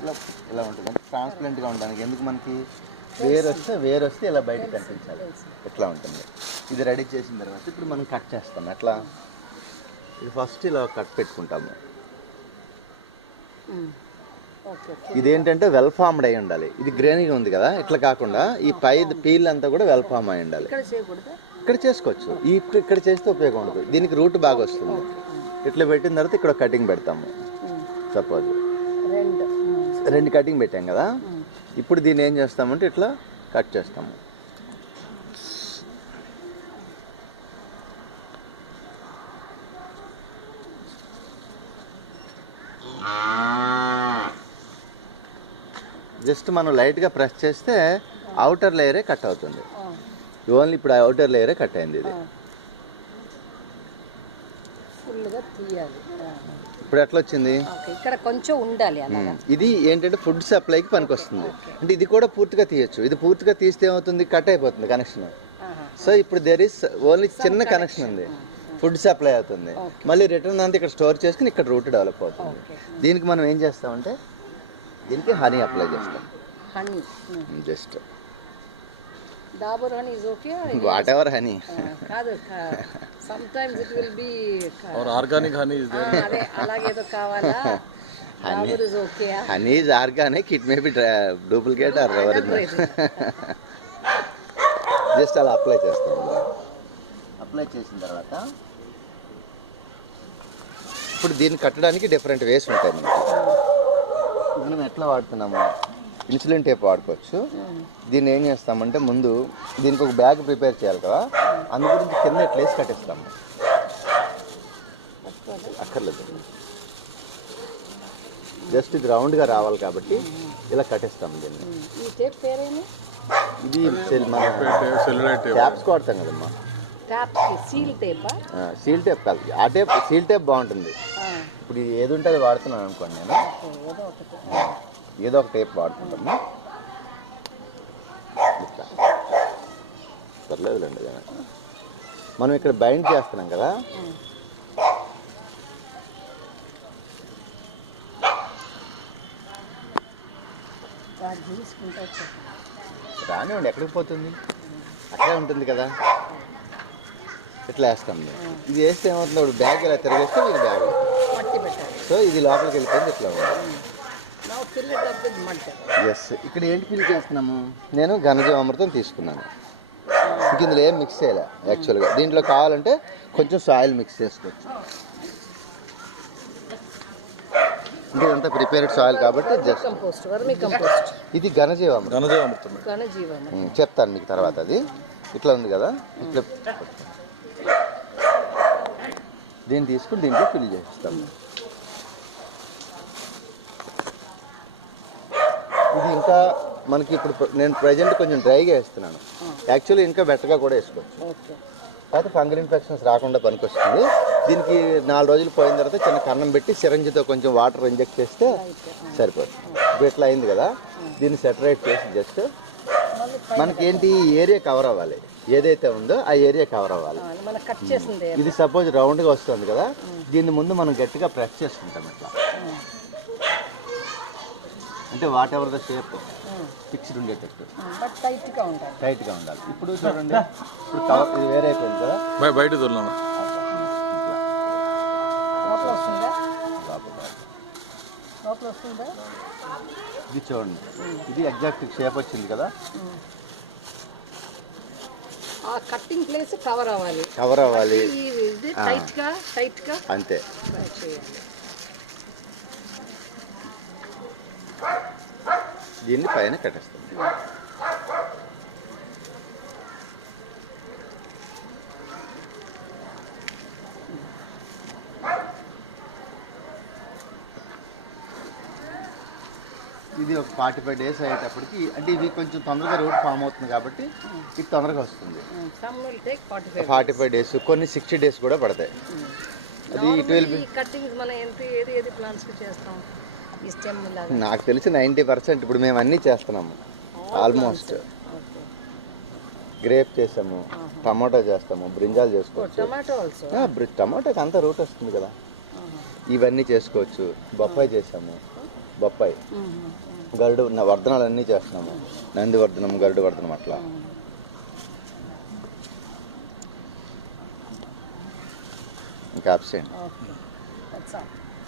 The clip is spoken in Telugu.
ఇలా ఇలా ఉంటుంది అంటే ట్రాన్స్పరెంట్గా ఉండడానికి. ఎందుకు మనకి వేరు వస్తే ఇలా బయటకు కనిపించాలి. ఇట్లా ఉంటుంది. ఇది రెడీ చేసిన తర్వాత ఇప్పుడు మనం కట్ చేస్తాం. ఎట్లా ఇది ఫస్ట్ ఇలా కట్ పెట్టుకుంటాము. ఇదేంటంటే వెల్ ఫార్మ్డ్ అయి ఉండాలి. ఇది గ్రెయిన్గా ఉంది కదా, ఇట్లా కాకుండా ఈ పై పీల్ అంతా కూడా వెల్ ఫార్మ్ అయి ఉండాలి. ఇక్కడ చేసుకోవచ్చు. ఇక్కడ చేస్తే ఉపయోగం ఉండదు. దీనికి రూట్ బాగా వస్తుంది. ఇట్లా పెట్టిన తర్వాత ఇక్కడ కటింగ్ పెడతాము. సపోజ్ 2 కటింగ్ పెట్టాం కదా, ఇప్పుడు దీన్ని ఏం చేస్తామంటే ఇట్లా కట్ చేస్తాము. జస్ట్ మనం లైట్గా ప్రెస్ చేస్తే అవుటర్ లేయరే కట్ అవుతుంది. ఓన్లీ ఇప్పుడు అవుటర్ లేయరే కట్ అయింది. ఇది ఇప్పుడు ఎట్లా వచ్చింది? ఇక్కడ కొంచెం ఉండాలి. ఇది ఏంటంటే ఫుడ్ సప్లైకి పనికి వస్తుంది. అంటే ఇది కూడా పూర్తిగా తీయచ్చు. ఇది పూర్తిగా తీస్తే ఏమవుతుంది, కట్ అయిపోతుంది కనెక్షన్. సో ఇప్పుడు దేర్ ఇస్ ఓన్లీ చిన్న కనెక్షన్ ఉంది, ఫుడ్ సప్లై అవుతుంది. మళ్ళీ రిటర్న్ అంతా ఇక్కడ స్టోర్ చేసుకుని ఇక్కడ రూట్ డెవలప్ అవుతుంది. దీనికి మనం ఏం చేస్తామంటే దీనికి హనీ అప్లై చేస్తాం. Just Dabur honey is okay, whatever honey. కాదు, sometimes it will be or organic honey is there. అదే అలాగేదో కావాలా? Dabur is okay. Honey is organic, it may be duplicate or original. Just అలా అప్లై చేస్తాం. అప్లై చేసిన తర్వాత ఇప్పుడు దీన్ని కట్టడానికి డిఫరెంట్ వేస్ ఉంటాయి మనకి. మనం ఎట్లా వాడుతున్నాము, ఇన్సులిన్ టేప్ వాడుకోవచ్చు. దీన్ని ఏం చేస్తామంటే ముందు దీనికి ఒక బ్యాగ్ ప్రిపేర్ చేయాలి కదా, అందు గురించి కింద ఇట్లా వేసి కట్టిస్తాము. అక్కర్లేదు, జస్ట్ ఇది రౌండ్గా రావాలి కాబట్టి ఇలా కట్టిస్తాము దీన్ని. ఇది ట్యాప్స్ వాడతాం కదమ్మా. సీల్ టేప్ కాదు, ఆ టేప్ సీల్ టేప్ బాగుంటుంది. ఇప్పుడు ఏది ఉంటే అది వాడుతున్నాను అనుకోండి. నేను ఏదో ఒక టేప్ వాడుతుంటాము. ఇట్లా పర్లేదులేండి. మనం ఇక్కడ బైండ్ చేస్తున్నాం కదా, రానివ్వండి, ఎక్కడికి పోతుంది, అక్కడే ఉంటుంది కదా. ఇట్లా వేస్తాం. ఇది వేస్తే ఏమవుతుంది, ఇప్పుడు బ్యాగ్ ఇలా తిరిగేస్తే మీకు బ్యాగ్ అవుతుంది. సో ఇది లోపలికి వెళ్ళిపోయింది. ఇట్లా ఉంది. ఎస్, ఇక్కడ ఏంటి ఫిల్ చేస్తున్నాము, నేను ఘనజీవామృతం తీసుకున్నాను. ఇంక ఇందులో ఏం మిక్స్ చేయలే యాక్చువల్గా. దీంట్లో కావాలంటే కొంచెం సాయిల్ మిక్స్ చేసుకోవచ్చు. అంటే ఇదంతా ప్రిపేర్డ్ సాయిల్ కాబట్టి జస్ట్ ఇది ఘనజీవామృతం. చెప్తాను మీకు తర్వాత. అది ఇట్లా ఉంది కదా, ఇట్లా దీన్ని తీసుకుని దీంట్లో ఫిల్ చేస్తాము. ఇది ఇంకా మనకి ఇప్పుడు నేను ప్రజెంట్ కొంచెం డ్రైగా వేస్తున్నాను. యాక్చువల్లీ ఇంకా బెటర్గా కూడా వేసుకోవచ్చు. అయితే ఫంగల్ ఇన్ఫెక్షన్స్ రాకుండా పనికొస్తుంది. దీనికి 4 రోజులు పోయిన తర్వాత చిన్న కన్నం పెట్టి సిరంజితో కొంచెం వాటర్ ఇంజెక్ట్ చేస్తే సరిపోతుంది. ఇప్పుడు ఇట్లా అయింది కదా, దీన్ని సెటరేట్ చేసి జస్ట్ మనకి ఏంటి ఏరియా కవర్ అవ్వాలి, ఏదైతే ఉందో ఆ ఏరియా కవర్ అవ్వాలి. ఇది సపోజ్ రౌండ్గా వస్తుంది కదా, దీన్ని ముందు మనం గట్టిగా ప్రెస్ చేసుకుంటాం ఇట్లా. అంటే what ever the shape fixed ఉండేటట్టు టైట్గా ఉండాలి. ఇప్పుడు చూడండి, ఇప్పుడు కవర్ ఇది వేరే అయిపోయింది కదా, బయట ఇది చూడండి, ఇది ఎగ్జాక్ట్ షేప్ వచ్చింది కదా. కట్టింగ్ ప్లేస్ కవర్ అవ్వాలి అంతే. దీన్ని పైన కట్టేస్తాం. ఇది ఒక 45 days అయ్యేటప్పటికి, అంటే ఇది కొంచెం తొందరగా రూట్ ఫామ్ అవుతుంది కాబట్టి ఇది తొందరగా వస్తుంది. 45 days, కొన్ని 60 days కూడా పడతాయి. అది నాకు తెలిసి 90% ఇప్పుడు మేము అన్నీ చేస్తున్నాము. ఆల్మోస్ట్ గ్రేప్ చేసాము, టమాటో చేస్తాము, బ్రింజాల్ చేసుకోవచ్చు. టమాటోకి అంత రూట్ వస్తుంది కదా, ఇవన్నీ చేసుకోవచ్చు. బొప్పాయి చేసాము, బొప్పాయి, గరుడు వర్ధనాలు అన్నీ చేస్తున్నాము. నందివర్ధనం, గరుడు వర్ధనం అట్లా. ఇంకా అబ్సెంట్. Okay, that's all.